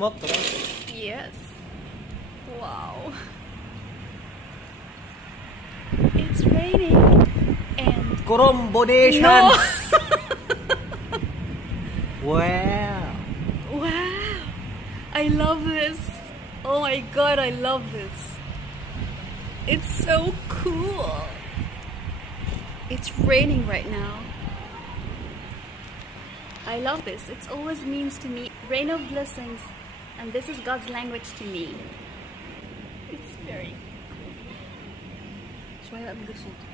smoke, diba? Yes. Wow. It's raining and Combination! no. Wow! Wow. I love this. Oh my god, I love this. It's so cool. It's raining right now. I love this. It always means to me rain of blessings, and this is God's language to me. It's very cool. شوية قبل الصوت.